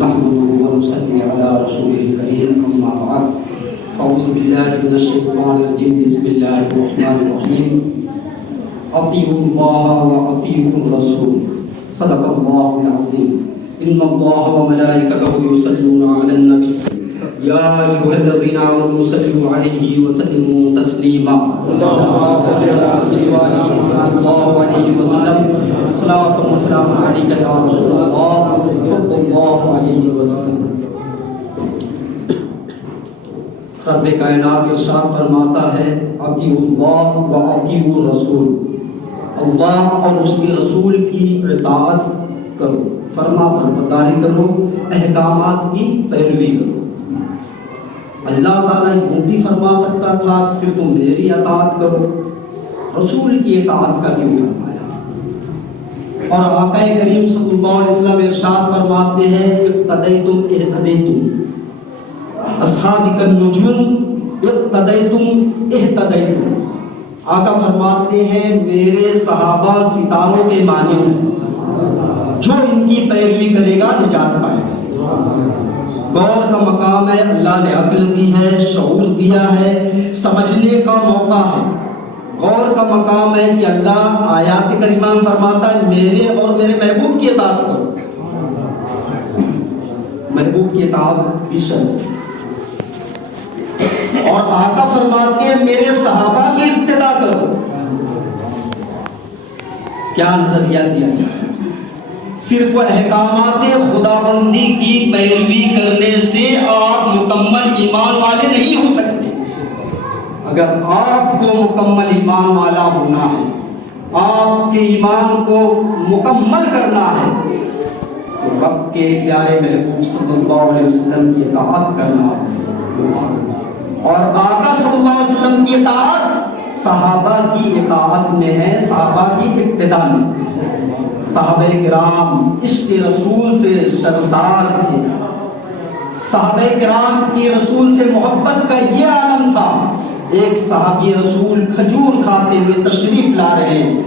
نحمده ونصلي على رسوله الكريم أما بعد فأعوذ بالله من الشيطان الرجيم بسم الله الرحمن الرحيم أطيعوا الله وأطيعوا الرسول صدق الله العظيم إن الله وملائكته يصلون على النبي يا أيها الذين آمنوا صلوا عليه وسلموا تسليما اللهم صل على سيدنا محمد صلى الله عليه وسلم صلاة وسلام عليك يا رسول الله صلى الله عليه وسلم. رب کائنات ارشاد فرماتا ہے اطیعوا اللہ و اطیعوا الرسول، اللہ اور اس کے رسول کی اطاعت کرو، فرما برداری کرو، احکامات کی پیروی کرو. اللہ تعالیٰ یوں بھی فرما سکتا تھا صرف تم میری اطاعت کرو، رسول کی اطاعت کا کیوں فرمایا؟ اور آقا کریم صلی اللہ علیہ وسلم ارشاد فرماتے ہیں اقتدیتم اہتدیتم، اصحاب النجوم اقتدیتم اہتدیتم. آقا فرماتے ہیں میرے صحابہ ستاروں کے مانند ہیں، جو ان کی پیروی کرے گا نجات پائے گا. غور کا مقام ہے، اللہ نے عقل دی ہے، شعور دیا ہے، سمجھنے کا موقع ہے. غور کا مقام ہے کہ اللہ آیات کریمہ فرماتا ہے میرے اور میرے محبوب کی اطاعت کرو. محبوب کی اطاعت بھی شرط، اور آقا فرماتے ہیں میرے صحابہ کی ابتدا کرو. کیا نظریہ دیا گیا؟ صرف احکامات خداوندی کی پیروی کرنے سے آپ مکمل ایمان والے نہیں ہو سکتے. اگر آپ کو مکمل ایمان والا ہونا ہے، آپ کے ایمان کو مکمل کرنا ہے، تو رب کے پیارے محبوب صلی اللہ علیہ وسلم کی اطاعت کرنا ہے. اور آقا صلی اللہ علیہ وسلم کی اطاعت صحابہ کی اطاعت میں ہے، صحابہ کی ابتدا میں. صحابہ کرام عشق رسول سے سرشار تھے. صحابہ کرام کی رسول سے محبت کا یہ عالم تھا. ایک صحابی رسول کھجور کھاتے ہوئے تشریف لا رہے ہیں،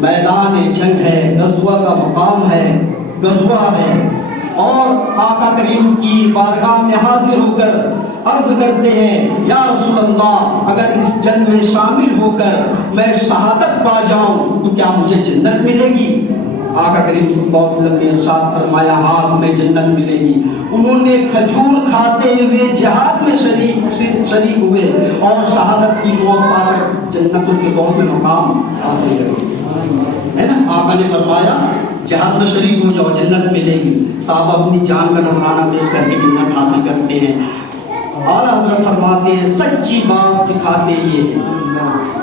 میدان جنگ ہے، غزوہ کا مقام ہے، غزوہ ہے، اور آقا کریم کی بارگاہ میں حاضر ہو کر عرض کرتے ہیں یا رسول اللہ اگر اس جنگ میں شامل ہو کر میں شہادت پا جاؤں تو کیا مجھے جنت ملے گی؟ آقا کریم صلی اللہ علیہ وسلم نے ارشاد فرمایا ہاں تمہیں جنت ملے گی. انہوں نے کھجور کھاتے ہوئے جہاد میں شریک ہوئے اور شہادت کی موت پا کر جنت الفردوس میں مقام حاصل کرے. ہے نا، آقا نے فرمایا جہاد میں شریک ہو جاؤ جنت ملے گی. صحابہ اپنی جان کا نذرانہ پیش کر کے جنت حاصل کرتے ہیں. اعلیٰ حضرت فرماتے ہیں سچی بات سکھاتے یہ ہیں.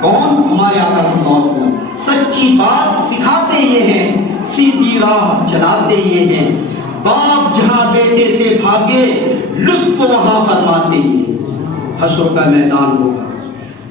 کون؟ ہمارے آقا صلی اللہ علیہ وسلم. سچی بات سکھاتے یہ ہیں، سیدھی راہ چلاتے یہ ہیں. باپ جہاں بیٹے سے بھاگے لطف وہاں فرماتے یہ. حشر کا میدان ہوگا،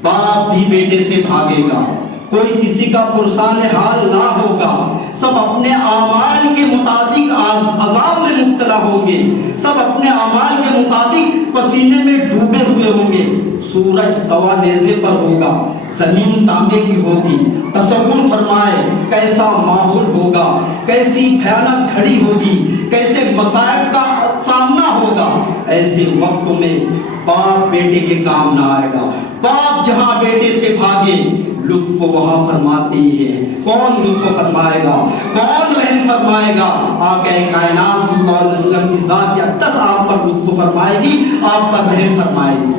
باپ بھی بیٹے سے بھاگے گا، کوئی کسی کا پرسان حال نہ ہوگا. سب اپنے اعمال کے مطابق عذاب میں مبتلا ہوں گے، سب اپنے اعمال کے مطابق پسینے میں ڈوبے ہوئے ہوں گے. سورج سوا نیزے پر ہوگا، زمین تانبے کی ہوگی. تصور فرمائے کیسا ماحول ہوگا، کیسی بھیانک گھڑی ہوگی، کیسے مصائب کا سامنا ہوگا. ایسے وقت میں باپ بیٹے کے کام نہ آئے گا. باپ جہاں بیٹے سے بھاگے لطف وہاں فرماتے ہی ہے. کون لطف فرمائے گا، کون رحم فرمائے گا؟ آقا کائنات صلی اللہ علیہ وسلم کی ذات اقدس آپ پر لطف فرمائے گی، آپ پر رحم فرمائے گی.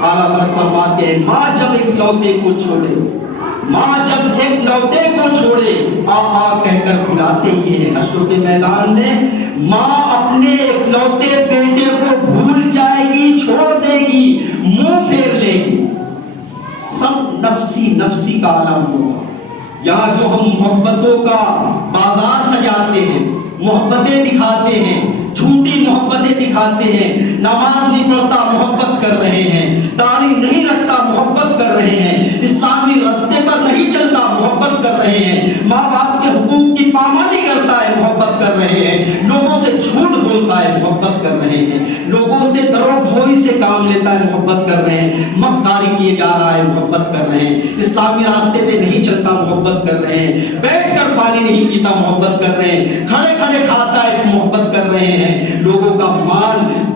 اعلیٰ حضرت فرماتے ہیں ماں جب ایک لوتے کو چھوڑے، ماں جب ایک لوتے کو چھوڑے آپ کہہ کر بلاتے ہی ہیں. حشر کے میدان میں ماں اپنے ایک لوتے بیٹے کو بھول جائے گی، چھوڑ دے گی، منہ پھیر لے گی. سب نفسی نفسی کا عالم ہوگا. یہاں جو ہم محبتوں کا بازار سجاتے ہیں، محبتیں دکھاتے ہیں، جھوٹی محبتیں دکھاتے ہیں. نماز نہیں پڑھتا محبت کر رہے ہیں، داڑھی نہیں رکھتا محبت کر رہے ہیں، اسلامی راستے پر نہیں چلتا محبت کر رہے ہیں، ماں باپ کے حقوق کی پامالی کرتا ہے محبت کر رہے ہیں، لوگوں سے جھوٹ بولتا ہے محبت کر رہے ہیں، لوگوں سے درو دھوئی سے کام لیتا ہے محبت کر رہے ہیں، مکاری کیے جا رہا ہے محبت کر رہے ہیں، اسلامی راستے پہ نہیں چلتا محبت کر رہے ہیں، بیٹھ کر پانی نہیں پیتا محبت کر رہے ہیں، کھڑے کھڑے کھاتا ہے محبت کر رہے ہیں، لوگوں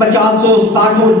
50-60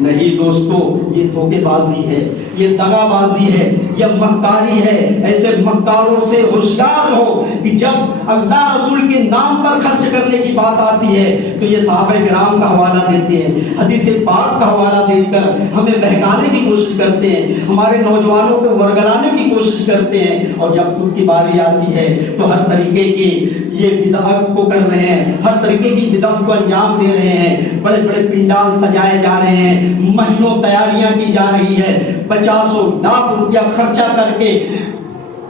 نہیں دوستو، یہ دھوکے بازی ہے، یہ دغا بازی ہے، یہ مکاری ہے۔ ایسے مکاروں سے ہوشیار ہو کہ جب اللہ رسول کے نام پر خرچ کرنے کی بات آتی ہے تو یہ صحابہ کرام کا حوالہ دیتے ہیں، حدیث پاک کا حوالہ دے کر ہمیں بہکانے کی کوشش کرتے ہیں، ہمارے نوجوانوں کو ورگلانے کی کوشش کرتے ہیں، اور جب خود کی باری آتی ہے تو ہر طریقے کی یہ بدعت کو کر رہے ہیں، ہر طریقے کی بدعت کو انجام دے رہے ہیں۔ بڑے بڑے پنڈال سجائے جا رہے ہیں، مہینوں تیاریاں کی جا رہی ہے، 50 لاکھ روپیہ خرچہ کر کے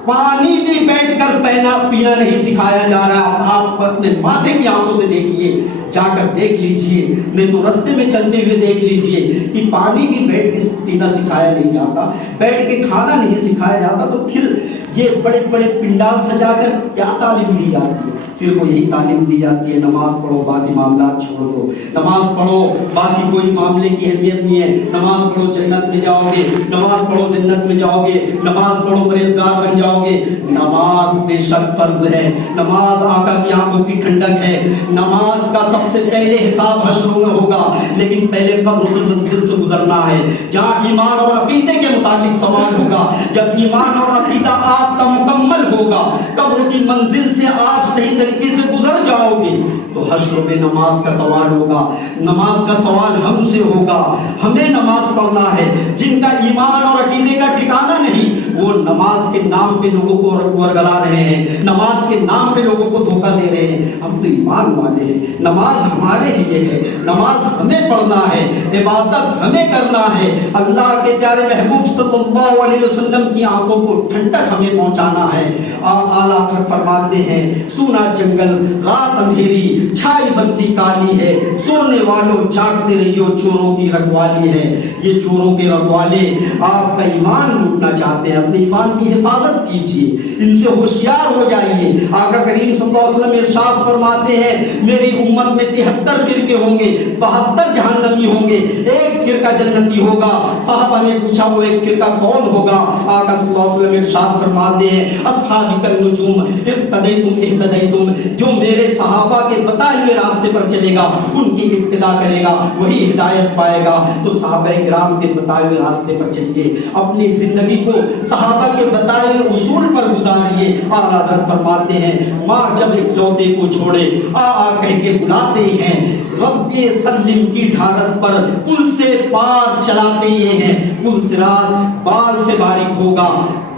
پانی بھی بیٹھ کر پینا نہیں سکھایا جا رہا۔ آپ اپنے ماتھے کی آنکھوں سے دیکھیے، جا کر دیکھ لیجئے، نہیں تو رستے میں چلتے ہوئے دیکھ لیجئے کہ پانی بھی بیٹھ کے پینا سکھایا نہیں جاتا، بیٹھ کے کھانا نہیں سکھایا جاتا، تو پھر یہ بڑے بڑے پنڈال سجا کر کیا تعلیم دی جاتی ہے؟ صرف وہ یہی تعلیم دی جاتی ہے، نماز پڑھو باقی معاملات چھوڑ دو، نماز پڑھو باقی کوئی معاملے کی اہمیت نہیں ہے، نماز پڑھو جنت میں جاؤ گے، نماز پڑھو جنت میں جاؤ گے، نماز پڑھو پرہیزگار بن جاؤ گے۔ نماز بے شک فرض ہے، نماز آقا کی آنکھوں کی ٹھنڈک ہے، نماز کا سب سے پہلے حساب حشر میں ہوگا، لیکن پہلے قبر کی منزل سے گزرنا ہے جہاں ایمان اور عقیدے کے متعلق سوال ہوگا۔ جب ایمان اور عقیدہ آپ کا مکمل ہوگا، قبر کی منزل سے آپ صحیح طریقے سے گزر جاؤ گے، تو حشر میں نماز کا سوال ہوگا، نماز کا سوال ہم سے ہوگا۔ ہمیں نماز پڑھنا ہے۔ جن کا ایمان اور عقیدے کا ٹھکانہ نہیں، وہ نماز کے نام پہ لوگوں کو ورگلا رہے ہیں، نماز کے نام پہ لوگوں کو دھوکہ دے رہے ہیں۔ ہم تو ایمان والے ہیں، نماز ہمارے لیے ہے، نماز ہمیں پڑھنا ہے، عبادت ہمیں کرنا ہے، اللہ کے پیارے محبوب صلی اللہ علیہ وسلم کی آنکھوں کو ٹھنڈک ہمیں پہنچانا ہے۔ اعلیٰ حضرت فرماتے ہیں، سونا جنگل رات اندھیری چھائی بدلی کالی ہے، سونے والوں جاگتے رہیو چوروں کی رکھوالی ہے۔ یہ چوروں کے رکھوالے آپ کا ایمان لوٹنا چاہتے ہیں، اپنے ایمان کی حفاظت کیجیے، ان سے ہوشیار ہو جائیے۔ آقا کریم صلی اللہ علیہ وسلم ارشاد فرماتے ہیں، میری امت میں 73 فرقے ہوں گے، 72 جہنمی ہوں گے، ایک فرقہ جنتی ہوگا۔ صحابہ نے پوچھا وہ ایک فرقہ کون ہوگا؟ آقا صلی اللہ علیہ وسلم ارشاد فرماتے ہیں، اصحابی کالنجوم اقتدیتم اہتدیتم، جو میرے صحابہ کے بتائے ہوئے راستے پر چلے گا، ان کی اقتدا کرے گا، وہی ہدایت پائے گا۔ تو صحابہ کرام کے بتائے ہوئے راستے پر چلیے، اپنی زندگی کو صحابہ کے بتائے ہوئے اصول پر گزاریے۔ اعلیٰ حضرت فرماتے ہیں، ماں جب ایک لوتے کو چھوڑے آ کہہ کے بلاتے ہیں، رب سلم کی ڈھارس پر پل سے پار چلاتے یہ ہیں، پل صراط بال سے باریک ہوگا،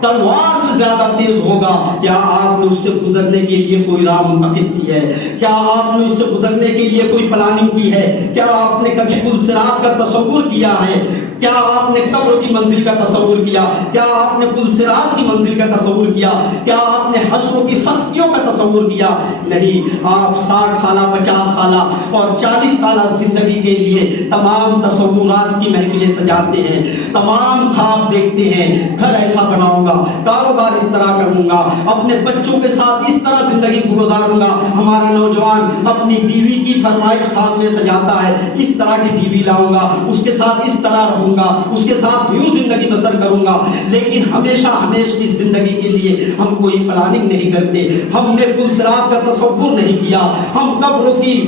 تلوار سے زیادہ تیز ہوگا۔ کیا آپ نے اس سے گزرنے کے لیے کوئی راہ منتخب کی ہے؟ کیا آپ نے اس سے گزرنے کے لیے کوئی پلاننگ کی ہے؟ کیا آپ نے کبھی پل صراط کا تصور کیا ہے؟ کیا آپ نے قبر کی منزل کا تصور کیا؟ کیا آپ نے پل صراط کی منزل کا تصور کیا؟ کیا آپ نے حشر کی سختیوں کا تصور کیا؟ نہیں، آپ 60 سالہ 50 سالہ اور 40 سالہ زندگی کے لیے تمام تصورات کی محفلیں سجاتے ہیں، تمام خواب دیکھتے ہیں، گھر ایسا بناؤں گا، کاروبار اس طرح کروں گا، اپنے بچوں کے ساتھ اس طرح زندگی کو گزاروں گا۔ ہمارا نوجوان اپنی بیوی کی فرمائش خواب میں سجاتا ہے، اس طرح کی بیوی لاؤں گا، اس کے ساتھ اس طرح رہوں گا، اس کے ساتھ یوں زندگی بسر کروں گا۔ لیکن ہمیشہ کی زندگی کے لیے ہم کوئی پلاننگ نہیں کرتے، ہم نے پل صراط کا تصور نہیں کیا، ہم قبر کی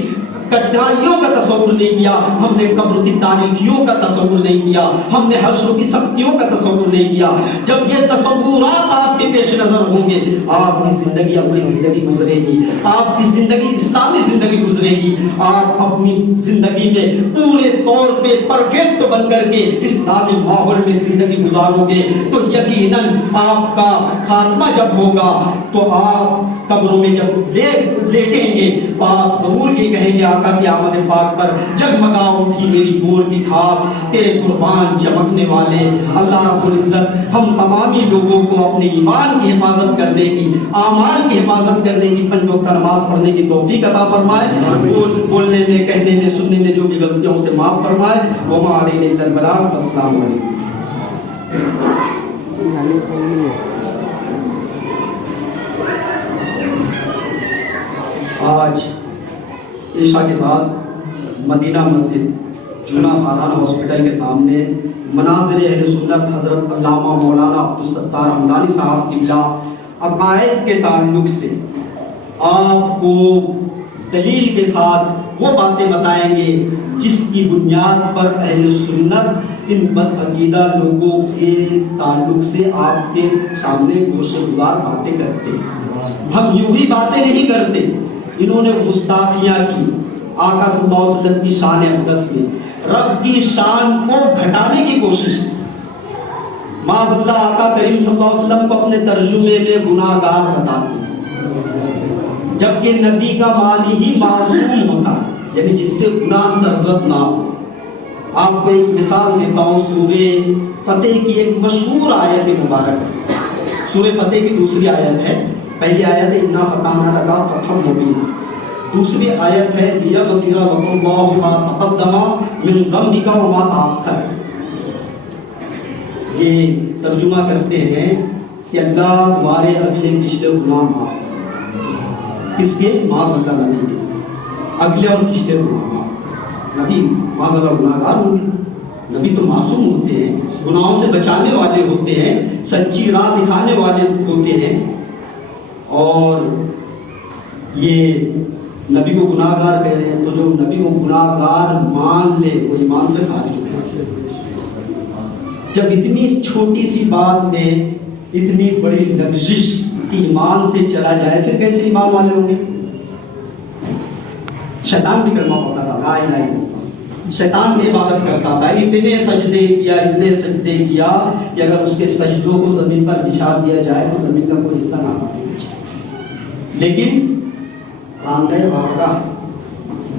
کٹھنائیوں کا تصور نہیں کیا، ہم نے قبر کی تاریکیوں کا تصور نہیں کیا، ہم نے حشر کی سختیوں کا تصور نہیں کیا۔ جب یہ تصورات آپ کے پیش نظر ہوں گے، آپ کی زندگی اپنی زندگی گزرے گی، آپ کی زندگی اسلامی زندگی گزرے گی، آپ اپنی زندگی میں پورے طور پہ پرفیکٹ بن کر کے اسلامی ماحول میں زندگی گزارو گے، تو یقیناً آپ کا خاتمہ جب ہوگا تو آپ قبروں میں جب لیٹیں گے تو آپ ضرور یہ کہیں گے، آقا کی آمد پاک پر جگمگا اٹھی میری گور کی کھاد، تیرے قربان چمکنے والے۔ اللہ رب العزت ہم تمامی لوگوں کو اپنے ایمان کی حفاظت کرنے کی، اعمال کی حفاظت کرنے کی، 5 وقت نماز پڑھنے کی توفیق عطا فرمائے، بولنے میں، کہنے میں، سننے میں جو بھی غلطیوں سے معاف فرمائے۔ وما علینا الا البلاغ۔ السلام علیکم۔ آج عشاء کے بعد مدینہ مسجد جونا خانان ہاسپٹل کے سامنے مناظر اہل سنت حضرت علامہ مولانا عبدالستار حمدانی صاحب قبلہ عقائد کے تعلق سے آپ کو دلیل کے ساتھ وہ باتیں بتائیں گے جس کی بنیاد پر اہل سنت ان بدعقیدہ لوگوں کے تعلق سے آپ کے سامنے گوشے گزار باتیں کرتے ہیں۔ ہم یوں ہی باتیں نہیں کرتے، انہوں نے گستاخیاں کی آقا صلی اللہ علیہ وسلم کی شان اقدس میں، رب کی شان کو گھٹانے کی کوشش کی۔ معاذ اللہ آقا کریم صلی اللہ علیہ وسلم کو اپنے ترجمے میں گناہ گار بتاتے ہیں، جبکہ نبی کا معنی ہی معصوم ہوتا ہے، یعنی جس سے گناہ سرزد نہ ہو۔ آپ کو ایک مثال دیتا ہوں، سورہ فتح کی ایک مشہور آیت مبارک، سورہ فتح کی دوسری آیت ہے۔ پہلی آیت ہے اِنَّا فَتَحْنَا لَكَ فَتْحًا مُبِينًا، دوسری آیت ہے لِيَغْفِرَ لَكُمُ اللَّهُ مَا تَقَدَّمَ مِنْ ذَنبِكَ وَمَا تَأَخَّرَ۔ یہ ترجمہ کرتے ہیں کہ اللہ تمہارے اگلے پچھلے گناہ معاف کرے۔ کس کے؟ معاذ اللہ نبی کے اگلے اور پچھلے گناہ۔ نبی معاذ اللہ گناہ گار ہوں گے، نبی تو معصوم ہوتے ہیں، گناہوں سے بچانے والے ہوتے ہیں، سچی راہ دکھانے والے ہوتے ہیں، اور یہ نبی کو گناہ گار کہہ رہے ہیں، تو جو نبی کو گناہ گار مان لے وہ ایمان سے خارج ہو گیا۔ جب اتنی چھوٹی سی بات میں اتنی بڑی لغزش کی ایمان سے چلا جائے پھر کیسے ایمان والے ہوں گے؟ شیطان بھی کلمہ پڑھتا تھا لا الہ الا اللہ، شیطان بھی عبادت کرتا تھا، اتنے سجدے کیا کہ اگر اس کے سجدوں کو زمین پر بچھا دیا جائے تو زمین کا کوئی حصہ نہ پائے، لیکن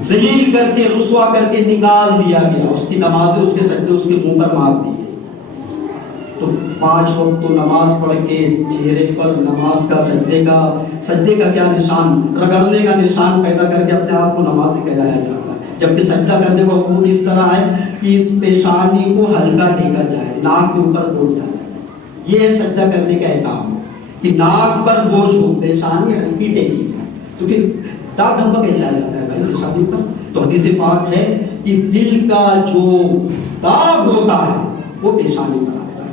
ذلیل کر کے رسوا کر کے نکال دیا گیا، اس کی نمازیں اس کے سجدے اس کے منہ پر مار دیے۔ تو 5 وقت تو نماز پڑھ کے چہرے پر نماز کا سجدے کا کیا نشان، رگڑنے کا نشان پیدا کر کے اپنے آپ کو نمازی کہلایا جاتا ہے، جبکہ سجدہ کرنے کا حکم اس طرح ہے کہ اس پیشانی کو ہلکا ٹیکا جائے، ناک کے اوپر بوجھ جائے۔ یہ سجدہ کرنے کا احکام ہے کہ ناک پر بوجھ ہو، پیشانی ہلکی ٹیکی جائے۔ تو پھر داغ دھبا کیسے آ جاتا ہے بھائی پیشانی پر؟ تو حدیث پاک ہے کہ دل کا جو داغ ہوتا ہے وہ پیشانی پر آتا ہے۔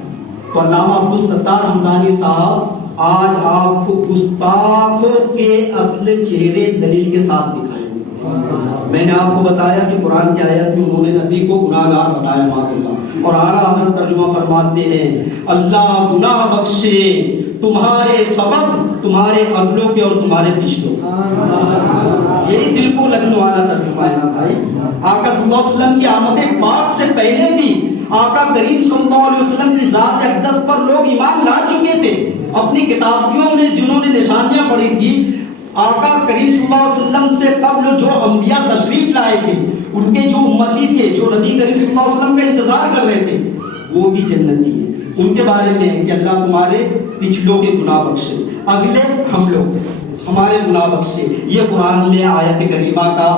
تو علامہ عبدالستار حمدانی صاحب آج آپ کو گستاخوں کے اصل چہرے دلیل کے ساتھ دکھائیں گے۔ میں نے آپ کو بتایا کہ قرآن کی آیت میں انہوں نے نبی کو گناہ گار بتایا معاذ اللہ، اور اعلیٰ حضرت ترجمہ فرماتے ہیں اللہ گناہ بخشے تمہارے سبب، تمہارے اگلوں کے اور تمہارے پچھلوں۔ یہی دل کو لگنے والا ترجمہ ہے نا بھائی۔ آقا صلی اللہ علیہ وسلم کی آمد پاک سے پہلے بھی آقا کریم صلی اللہ علیہ وسلم کی ذات اقدس پر لوگ ایمان لا چکے تھے۔ اپنی کتابیوں میں جنہوں نے نشانیاں پڑھی تھی، آقا کریم صلی اللہ علیہ وسلم سے قبل جو انبیاء تشریف لائے تھے، ان کے جو امتی تھے، جو نبی کریم صلی اللہ علیہ وسلم کا انتظار کر رہے تھے، وہ بھی جنتی ہیں۔ ان کے بارے میں کہ اللہ تمہارے پچھلوں کے گناہ بخشے، اگلے ہم لوگ ہمارے گناہ بخشے۔ یہ قرآن میں آیت کریمہ کا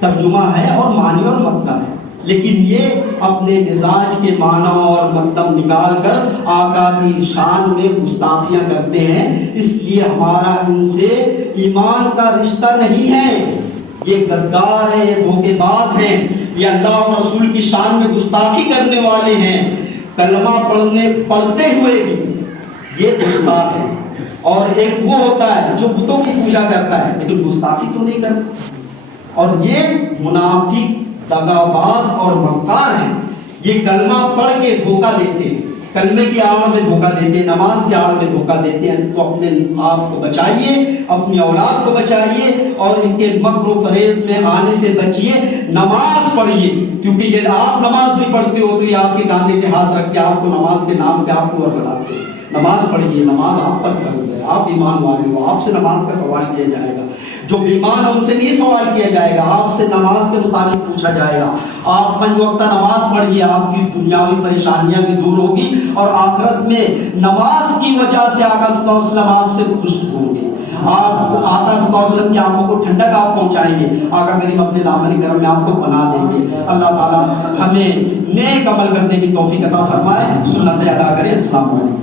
ترجمہ ہے اور معنی اور مطلب ہے، لیکن یہ اپنے مزاج کے معنی اور مطلب نکال کر آقا کی شان میں گستاخیاں کرتے ہیں۔ اس لیے ہمارا ان سے ایمان کا رشتہ نہیں ہے، یہ غدار ہیں، یہ دھوکے باز ہیں، یہ اللہ اور رسول کی شان میں گستاخی کرنے والے ہیں۔ کلمہ پڑھتے ہوئے بھی یہ گستاخ ہے۔ اور ایک وہ ہوتا ہے جو بتوں کی پوجا کرتا ہے لیکن گستاخی تو نہیں کرتا، اور یہ منافق، دغا باز اور مکار ہیں۔ یہ کلمہ پڑھ کے دھوکہ دیتے ہیں، کلمے کی آڑ میں دھوکہ دیتے ہیں، نماز کی آڑ میں دھوکہ دیتے ہیں۔ تو اپنے آپ کو بچائیے، اپنی اولاد کو بچائیے، اور ان کے مکر و فریب میں آنے سے بچیے۔ نماز پڑھیے، کیونکہ یہ آپ نماز نہیں پڑھتے ہو تو یہ آپ کے کاندھے پہ ہاتھ رکھ کے آپ کو نماز کے نام پہ آپ کو ورگلاتے ہیں۔ نماز پڑھیے، نماز آپ پر فرض ہے، آپ ایمان والے ہو، آپ سے نماز کا سوال کیا جائے گا۔ جو ایمان ہے ان سے نہیں سوال کیا جائے گا، آپ سے نماز کے متعلق پوچھا جائے گا۔ آپ 5 وقتہ نماز پڑھیے، آپ کی دنیاوی پریشانیاں بھی دور ہوگی، اور آخرت میں نماز کی وجہ سے آقا صلی اللہ علیہ وسلم آپ سے خوش ہوں گے۔ آپ آقا صلی اللہ علیہ وسلم کی آنکھوں کو ٹھنڈک آپ پہنچائیں گے، آقا کریم اپنے دامن کرم میں آپ کو بنا دیں گے۔ اللہ تعالیٰ ہمیں نیک عمل کرنے کی توفیق عطا فرمائے۔ سنت ادا کریں۔ السلام علیکم۔